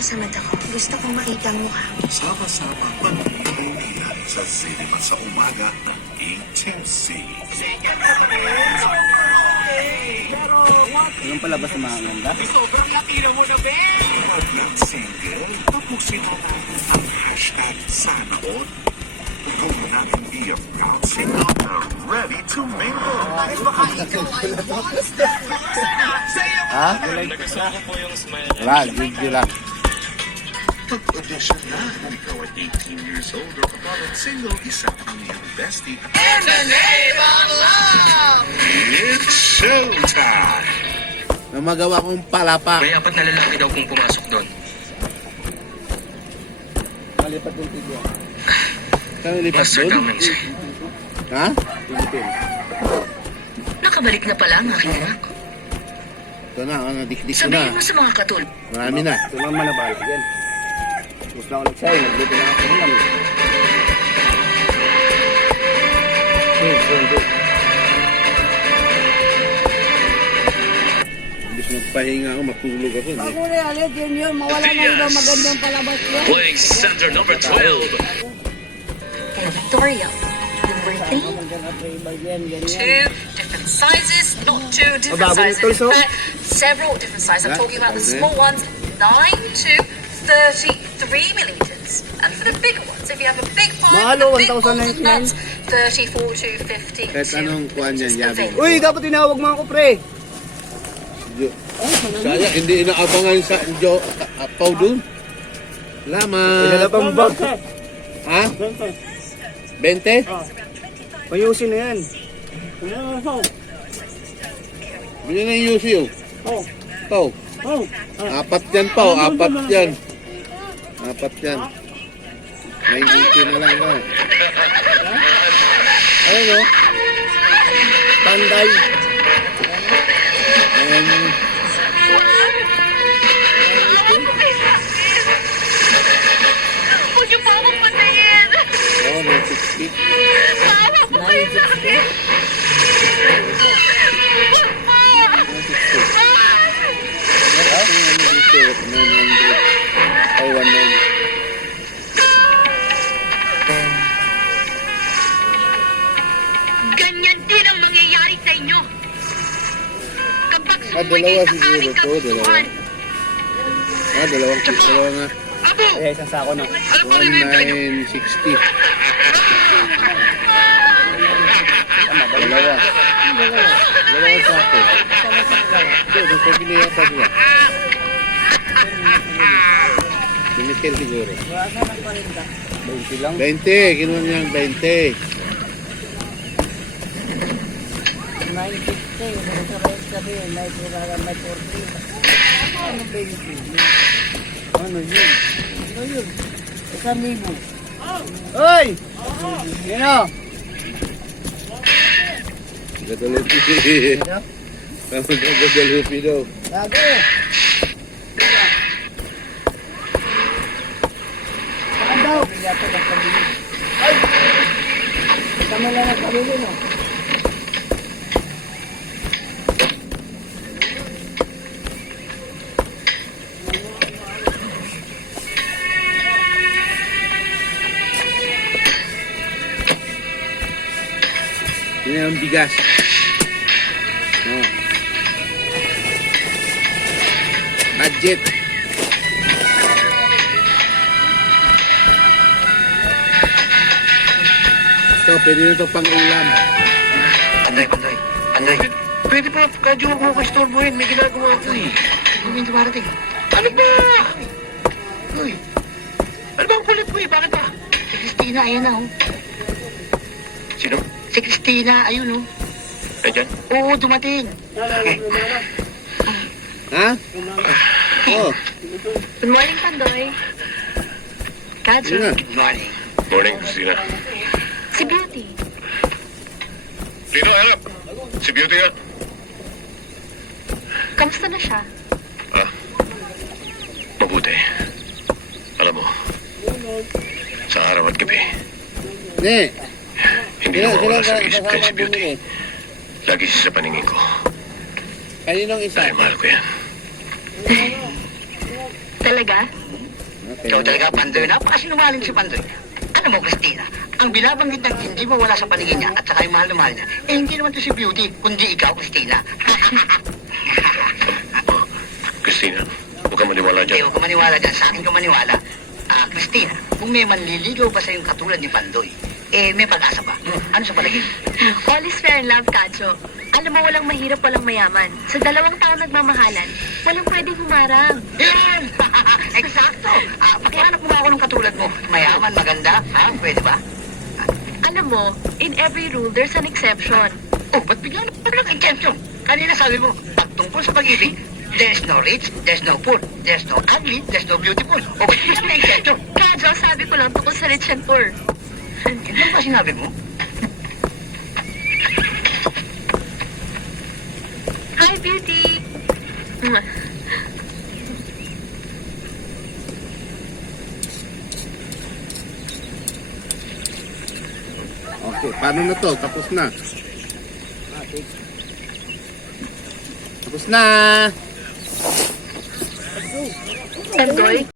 Pasalamat ako. Gusto kong makita ang mukha mo. Sama-sama pag-iilan sa cinema sa umaga ng 18C. Yung palabas na mga ganda. Sobrang laki na mo na, Ben! Pag nag-single, tapusin mo na ang hashtag SanaOn. Kung na hindi ang proud single, ready to mingle. Ay, baka ikaw ay monster! Ha? Nagustuhan ko po yung smile niya. Wala, video lang. Pag-audition na kung ikaw ay 18 years old or above at single, isa ang iyong bestie. In the name of love! It's showtime! Na magawa kong palapa. May 4 na lalaki daw kung pumasok doon. Malipat yung video. Saan nilipat Master doon? Damon, sir. Ha? Philippine. Nakabalik na pala ang aking anak. Ito na, nadikdik ko na. Sabihin mo sa mga katul. Marami na. Ito lang manabala yan. Gusto na ako nagsayo, nagluto na ako lang. Imbis magpahinga ako, matulog ako. Hindi. Ako na ulit yun, mawala na ibang magandang palabas yan. Playing center number 12. Kaya Victoria, number 3. Two different sizes, not two different Mababa sizes. nito, so? In fact, several different sizes. I'm talking about the small ones, 9 to 33 millimeters. And for the bigger ones, if you have a big five, Mahalo, the big bowls of 1,099. nuts, 34 to 50. Kahit anong kuhan yan, yabi. Uy, dapat tinawag mo ako, pre. Sayang, hindi inaabangan sa Pau dun. Wala Salamat. pang bag. Ha? 20? Mayusin na yan. Bili na yung UC yung. Pau. Apat yan, Pau. Apat yan. Apat yan. 980 na lang ka. Ayun o. Panday. Huwag niyo po akong patayin! Oh, 960. Maawa po kayo sa akin! Ay, 190. Ganyan din ang mangyayari sa inyo. Kapag dalawa sumugay sa siguro aming to, kagustuhan. Dalawa nga. Abo! Ay, isang sako na. Alam mo rin yung kayo. 1960. Dalawa. Dalawa sa ako. Ito, nagpabili yata diba? Binitil siguro. 20 lang. 20, kinuha niya ang 20. 950, sabi, may 40. Ano ba yun? Ano yun? Ano yun? 1,000. Uy! Yan o. Gadalupi. Tama na gadalupi daw. Gago! Saan daw? Yata nagpabili. Ay! Kami lang nagpabili, no? Yan ang bigas. Oh. Budget. Ito, pwede na ito pang ulam. Panday. Pwede pa, kadyo ako kay store boy. May ginagawa ako eh. Hindi yung dumarating. Ano ba? Uy. Ano ba ang kulit mo eh? Bakit ba? Si Christina, ayan na, oh. Sino? Si Christina, ayun, oh. Ayan. Oo, dumating. Ha? Oh, Good morning, Pandoy. yun na. Kajo. Morning. Morning, Christina. Si Beauty. Sino, harap? Si Beauty yan. Kamusta na siya? Mabuti. Alam mo, sa araw at gabi, Ne, hindi sila na mawala sa isip ko kasama si Beauty. bumili. Lagi siya sa paningin ko. Kaninong isa? Dahil mahal ko yan. Talaga? Okay. Ikaw talaga, Pandoy. Napakasinungaling si Pandoy. Alam mo, Christina, ang binabanggit ng hindi mo wala sa paningin niya at saka yung mahal na mahal niya, eh hindi naman to si Beauty, kundi ikaw, Christina. Christina, huwag ka maniwala Eh, dyan. huwag ka maniwala dyan. Sa akin ka maniwala. Christina, kung may manliligaw ba sa'yong katulad ni Pandoy, eh, may pag-asa ba? Ano sa palagay? All is fair in love, Kadyo. Alam mo, walang mahirap, walang mayaman. Sa 2 taon nagmamahalan, walang pwedeng humarang. Yan! Eksakto! Pakihanap mo nga ako ng katulad mo. Mayaman, maganda. Ha? Pwede ba? Alam mo, in every rule, there's an exception. Oh, ba't bigla na paglang exemption? Kanina sabi mo, pagtungkol sa pag-ibig, there's no rich, there's no poor, there's no ugly, there's no beautiful. O, ba't bigla na exemption? Kadyo, sabi ko lang tungkol sa rich and poor. Hindi ba sinabi mo? Hi, Beauty! Mwah. Okay, paano na to? Tapos na. Tapos na! Pandoy?